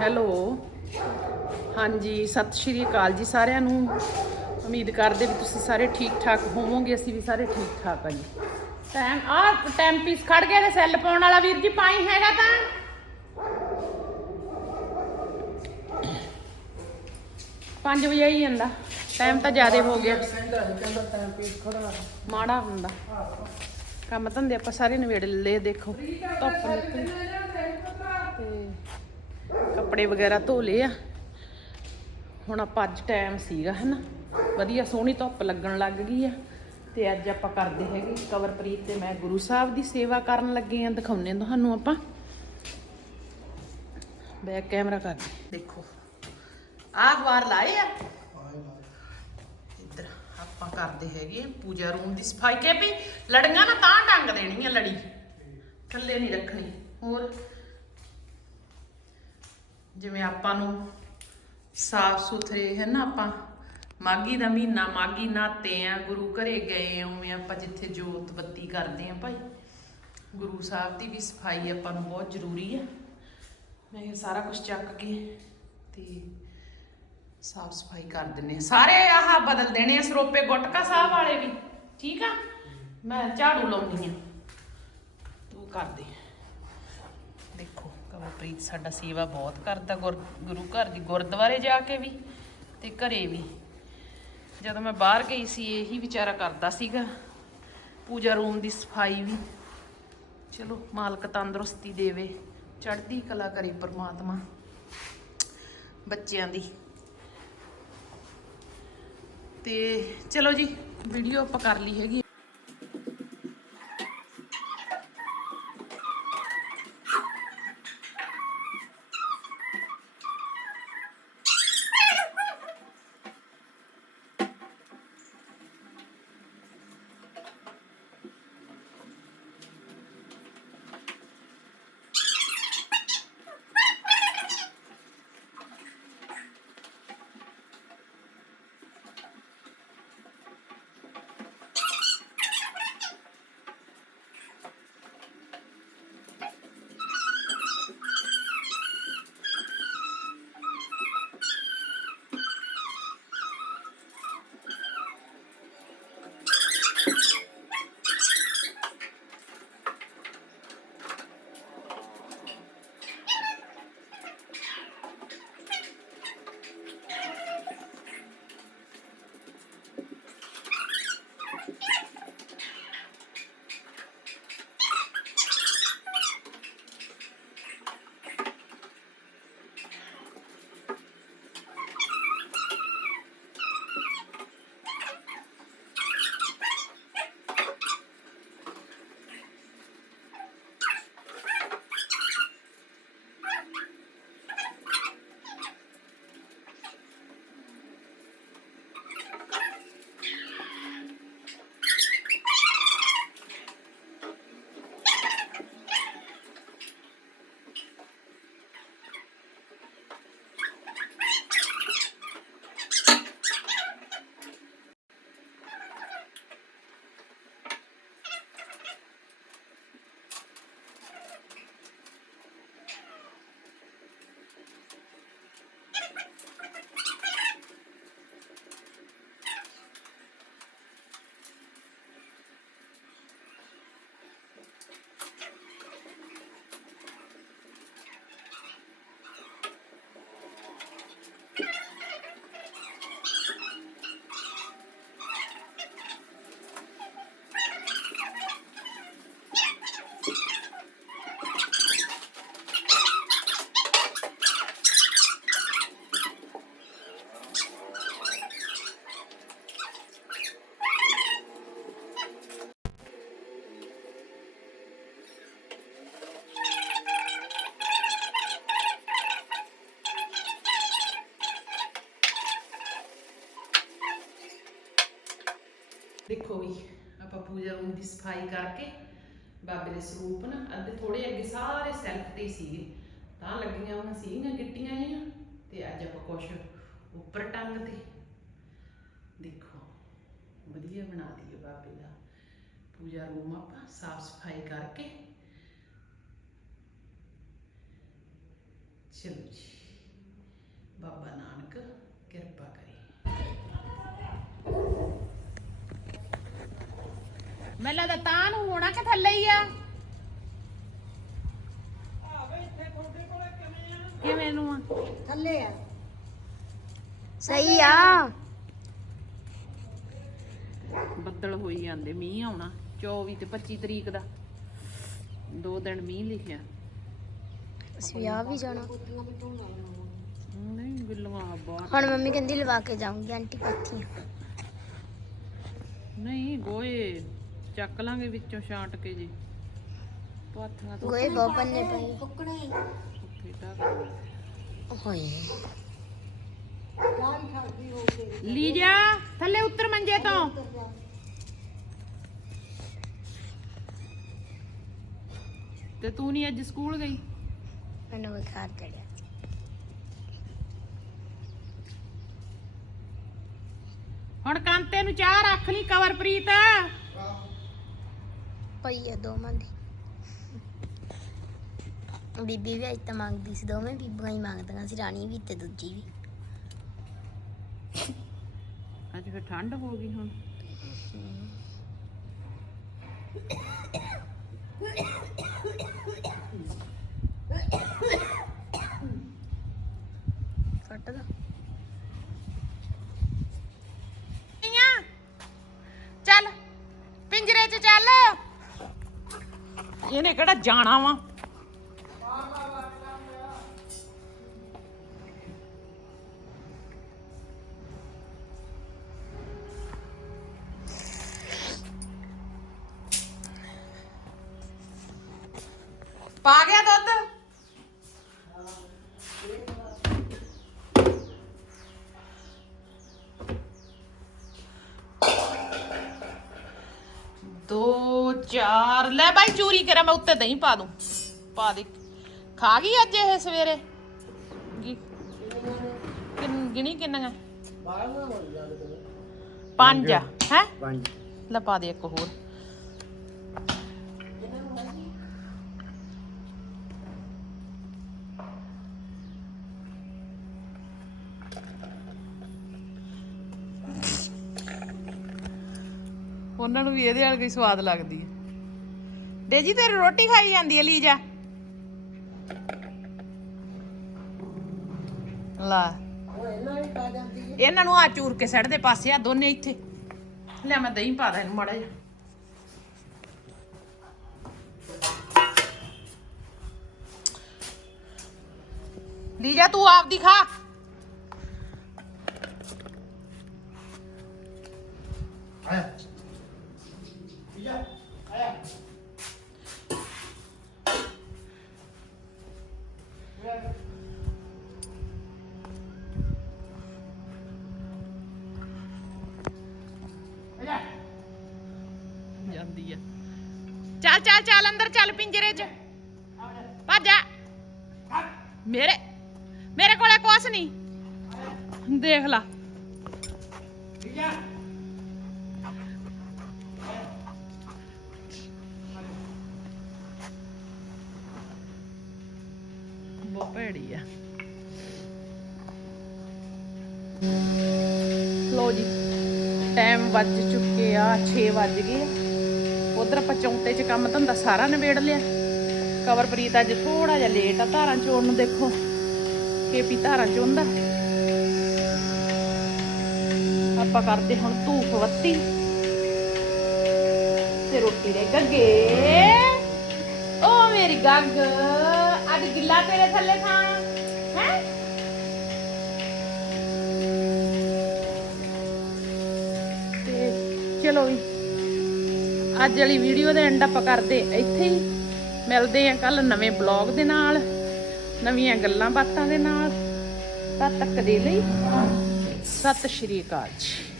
Hello. ਹਾਂਜੀ, ਸਤਿ ਸ਼੍ਰੀ ਅਕਾਲ ਜੀ ਸਾਰਿਆਂ ਨੂੰ। ਉਮੀਦ ਕਰਦੇ ਵੀ ਤੁਸੀਂ ਸਾਰੇ ਠੀਕ ਠਾਕ ਹੋਵੋਗੇ, ਅਸੀਂ ਵੀ ਸਾਰੇ ਠੀਕ ਠਾਕ ਆ ਜੀ। ਟਾਈਮ ਆ ਟਾਈਮ ਪੀਸ ਖੜ ਗਿਆ ਤੇ ਸੈੱਲ ਪਾਉਣ ਵਾਲਾ ਵੀਰ ਜੀ, ਪਾਈ ਹੈਗਾ ਤਾਂ। ਪੰਜ ਵਜੇ ਹੀ ਜਾਂਦਾ। ਟਾਈਮ ਤਾਂ ਜ਼ਿਆਦਾ ਹੋ ਗਿਆ। ਮਾੜਾ ਹੁੰਦਾ। ਕੰਮ ਧੰਦੇ ਆਪਾਂ ਸਾਰੇ ਨਵੇੜ ਲਏ, ਦੇਖੋ। ਧੁੱਪ ਨਿਕਲੀ। ਤੇ ਕੱਪੜੇ ਵਗੈਰਾ ਧੋ ਲਏ ਆ। ਹੁਣ ਆਪਾਂ ਅੱਜ ਟਾਈਮ ਸੀਗਾ, ਹਨਾ? ਵਧੀਆ ਸੋਹਣੀ ਧੁੱਪ ਲੱਗਣ ਲੱਗ ਗਈ ਆ। ਤੇ ਅੱਜ ਆਪਾਂ ਕਰਦੇ ਹੈਗੇ ਕਵਰਪ੍ਰੀਤ ਤੇ ਮੈਂ ਗੁਰੂ ਸਾਹਿਬ ਦੀ ਸੇਵਾ ਕਰਨ ਲੱਗੇ ਆ। ਦਿਖਾਉਣੇ ਤੁਹਾਨੂੰ ਆਪਾਂ। ਬੈਕ ਕੈਮਰਾ ਕਰ। ਦੇਖੋ। ਆਹ ਵਾਰ ਲਾਏ ਆ। ਇੱਧਰ ਆਪਾਂ ਕਰਦੇ ਹੈਗੇ ਆ ਪੂਜਾ ਰੂਮ ਦੀ ਸਫ਼ਾਈ। ਕੇ ਵੀ ਲੜੀਆਂ ਨਾ ਤਾਂ ਟੰਗ ਆ ਲੜੀ। ਥੱਲੇ ਨਹੀਂ ਰੱਖਣੀ। ਹੋਰ? ਜਿਵੇਂ ਆਪਾਂ ਨੂੰ ਸਾਫ਼ ਸੁਥਰੇ, ਹੈ ਨਾ, ਆਪਾਂ ਮਾਗੀ ਦਾ ਮਹੀਨਾ ਮਾਗੀ ਨਾਤੇ ਆ, ਗੁਰੂ ਘਰੇ ਗਏ ਉਵੇਂ ਆਪਾਂ ਜਿੱਥੇ ਜੋਤ ਬੱਤੀ ਕਰਦੇ ਆ ਭਾਈ। ਗੁਰੂ ਸਾਹਿਬ ਦੀ ਵੀ ਸਫ਼ਾਈ ਆਪਾਂ ਨੂੰ ਬਹੁਤ ਜ਼ਰੂਰੀ ਆ। ਮੈਂ ਇਹ ਸਾਰਾ ਕੁਝ ਚੱਕ ਕੇ ਤੇ ਸਾਫ਼ ਸਫ਼ਾਈ ਕਰ ਦਿੰਨੇ ਆ। ਸਾਰੇ ਆਹ ਬਦਲ ਦੇਣੇ ਆ ਸਰੋਪੇ ਗੁਟਕਾ ਸਾਹਿਬ ਵਾਲੇ ਵੀ। ਠੀਕ ਆ? ਮੈਂ ਝਾੜੂ ਲਾਉਣੀ ਆ। ਤੂੰ ਕਰ ਦੇ। ਦੇਖੋ। ਪ੍ਰੀਤ ਸਾਡਾ ਸੇਵਾ ਬਹੁਤ ਕਰਦਾ ਗੁਰ- ਗੁਰੂ ਘਰ ਦੀ, ਗੁਰਦੁਆਰੇ ਜਾ ਕੇ ਵੀ ਤੇ ਘਰੇ ਵੀ। ਜਦੋਂ ਮੈਂ ਬਾਹਰ ਗਈ ਸੀ, ਇਹੀ ਵਿਚਾਰਾ ਕਰਦਾ ਸੀਗਾ, ਪੂਜਾ ਰੂਮ ਦੀ ਸਫ਼ਾਈ ਵੀ। ਚਲੋ, ਮਾਲਕ ਤੰਦਰੁਸਤੀ ਦੇਵੇ, ਚੜ੍ਹਦੀ ਕਲਾ ਕਰੇ ਪ੍ਰਮਾਤਮਾ ਬੱਚਿਆਂ ਦੀ। ਤੇ ਚਲੋ ਜੀ ਵੀਡੀਓ ਆਪਾਂ ਕਰ ਲਈ ਹੈਗੀ। ਦੇਖੋ ਵੀ ਆਪਾਂ ਪੂਜਾ ਰੂਮ ਦੀ ਸਫ਼ਾਈ ਕਰਕੇ ਬਾਬੇ ਦੇ ਸਰੂਪ ਨਾ ਅੱਧੇ ਥੋੜੇ ਅੱਗੇ ਸਾਰੇ ਸੈਲਫ ਤੇ ਹੀ ਸੀਗੇ। ਤਾਂ ਲੱਗੀਆਂ ਉਹਨਾਂ ਸੀਗੀਆਂ, ਗਿੱਟੀਆਂ ਜਿਹੀਆਂ, ਤੇ ਅੱਜ ਆਪਾਂ ਕੁਛ ਉੱਪਰ ਟੰਗ ਤੇ। ਦੇਖੋ, ਵਧੀਆ ਬਣਾ ਦਈਏ ਬਾਬੇ ਦਾ ਪੂਜਾ ਰੂਮ ਆਪਾਂ, ਸਾਫ਼ ਸਫ਼ਾਈ ਕਰਕੇ। ਚਲੋ ਜੀ ਬਾਬਾ ਨਾਨਕ ਕਿਰਪਾ ਕਰੇ ਮੈਲਾ ਦਾ ਤਾਂ ਨੂੰ ਹੋਣਾ ਕਿ ਥੱਲੇ ਹੀ ਆ। ਕਿਵੇਂ ਨੂੰ ਆ? ਥੱਲੇ ਆ। ਸਹੀ ਆ। ਬੱਦਲ ਹੋਈ ਜਾਂਦੇ ਮੀਂਹ ਆਉਣਾ 24 ਤੇ 25 ਤਰੀਕ ਦਾ। ਦੋ ਦਿਨ ਮੀਂਹ ਲਿਖਿਆ। ਅਸੀਂ ਆ ਵੀ ਜਾਣਾ। ਨਹੀਂ ਬਿੱਲੀਆਂ ਬਾਹਰ। ਹੁਣ ਮੰਮੀ ਕਹਿੰਦੀ ਲਵਾ ਕੇ ਜਾਊਂਗੀ ਆਂਟੀ ਪੱਥੀਆਂ ਨਹੀਂ ਗੋਏ। ਚੱਕ ਲਾਂਗੇ ਵਿੱਚੋਂ ਛਾਂਟ ਕੇ ਜੀ। ਪਾਥੀਆਂ ਤੋਂ ਗੋਏ ਬਹੁਤ ਪੰਨੇ ਪਈ ਕੁੱਕੜੇ। ਉੱਥੇ ਢੱਕ ਹੋਏ ਕਾਹੀ ਖਾਦੀ ਹੋ ਗਈ ਲੀ ਜਾ ਥੱਲੇ ਉੱਤਰ ਮੰਜੇ ਤੋਂ। ਤੇ ਤੂੰ ਨਹੀਂ ਅੱਜ ਸਕੂਲ ਗਈ? ਮੈਨੂੰ ਬੁਖਾਰ ਚੜਿਆ। ਹੁਣ ਕਾਂਤੇ ਨੂੰ ਚਾਹ ਰੱਖ ਲਈ ਕਵਰਪ੍ਰੀਤ। ਪਈ ਆ ਦੋਵਾਂ ਦੀ। ਬੀਬੀ ਵੀ ਅੱਜ ਤਾਂ ਮੰਗਦੀ ਸੀ ਦੋਵੇਂ ਬੀਬੀਆਂ ਹੀ ਮੰਗਦੀਆਂ ਸੀ ਰਾਣੀ ਵੀ ਤੇ ਦੂਜੀ ਵੀ। ਅੱਜ ਫਿਰ ਠੰਡ ਹੋ ਗਈ ਹੁਣ। ਫੱਟ ਦਾ। ਚੱਲ ਪਿੰਜਰੇ 'ਚ ਚੱਲ। ਇਹਨੇ ਕਿਹੜਾ ਜਾਣਾ ਵਾ? ਪਾ ਗਿਆ ਦੁੱਧ? ਚਾਰ। ਲੈ ਬਾਈ ਚੂਰੀ ਕਰਾਂ ਮੈਂ ਉੱਤੇ ਦਹੀਂ ਪਾ ਦੂੰ। ਪਾ ਦੇ। ਖਾ ਗਈ ਅੱਜ ਇਹ ਸਵੇਰੇ? ਗੀ- ਕਿੰਨ- ਗਿਣੀ ਕਿੰਨੀਆਂ? ਪੰਜ ਆ। ਹੈ? ਪੰਜ। ਲੈ ਪਾ ਦੇ ਇੱਕ ਹੋਰ। ਉਹਨਾਂ ਨੂੰ ਵੀ ਇਹਦੇ ਨਾਲ ਕੋਈ ਸਵਾਦ ਲੱਗਦੀ ਹੈ ਡੇਜੀ ਤੇਰੀ ਰੋਟੀ ਖਾਈ ਜਾਂਦੀ ਹੈ, ਲੀਜਾ। ਲਾ। ਇਹਨਾਂ ਨੂੰ ਆ ਚੂਰ ਕੇ ਸੜ ਦੇ ਪਾਸੇ, ਆ ਦੋਨੇ ਇੱਥੇ। ਲੈ, ਮੈਂ ਦਹੀਂ ਪਾ ਦਾਂ ਇਹਨੂੰ ਮਾੜਾ ਜਿਹਾ। ਲੀਜਾ, ਤੂੰ ਆਪਦੀ ਖਾ ਆਇਆ। ਚੱਲ ਚੱਲ ਚੱਲ ਅੰਦਰ ਚੱਲ ਪਿੰਜਰੇ 'ਚ। ਭੱਜ ਜਾ। ਮੇਰੇ ਮੇਰੇ ਕੋਲੇ ਕੁਛ ਨਹੀਂ। ਦੇਖ ਲਾ। ਠੀਕ ਹੈ ਬਹੁਤ ਭੈੜੀ ਆ। ਲੋ ਜੀ ਟਾਈਮ ਵੱਜ ਚੁੱਕੇ ਆ 6 ਵੱਜ ਗਏ ਆ। ਉਧਰ ਆਪਾਂ ਚੌਂਤੇ 'ਚ ਕੰਮ ਧੰਦਾ ਸਾਰਾ ਨਿਬੇੜ ਲਿਆ। ਕਵਰਪ੍ਰੀਤ ਅੱਜ ਥੋੜਾ ਜਿਹਾ ਲੇਟ ਆ, ਧਾਰਾਂ ਚੋਣ ਨੂੰ ਦੇਖੋ, ਕੇਪੀ ਧਾਰਾਂ ਚੋਂਦਾ ਆਪਾਂ ਕਰਦੇ ਹੁਣ ਧੂਫ ਵੱਤੀ। ਤੇ ਰੋਟੀ ਦੇ ਗੱਗੇ ਓ ਮੇਰੀ ਗੱਗ, ਅੱਜ ਗਿੱਲਾ ਤੇਰੇ ਥੱਲੇ ਥਾਂ, ਹੈ? ਤੇ ਚਲੋ ਵੀ। ਅੱਜ ਵਾਲੀ ਵੀਡੀਓ ਦਾ ਐਂਡ ਆਪਾਂ ਕਰਦੇ ਇੱਥੇ ਹੀ। ਮਿਲਦੇ ਆ ਕੱਲ ਨਵੇਂ ਬਲੌਗ ਦੇ ਨਾਲ, ਨਵੀਆਂ ਗੱਲਾਂ ਬਾਤਾਂ ਦੇ ਨਾਲ। ਤਦ ਤੱਕ ਦੇ ਲਈ ਸਤਿ ਸ਼੍ਰੀ ਅਕਾਲ ਜੀ।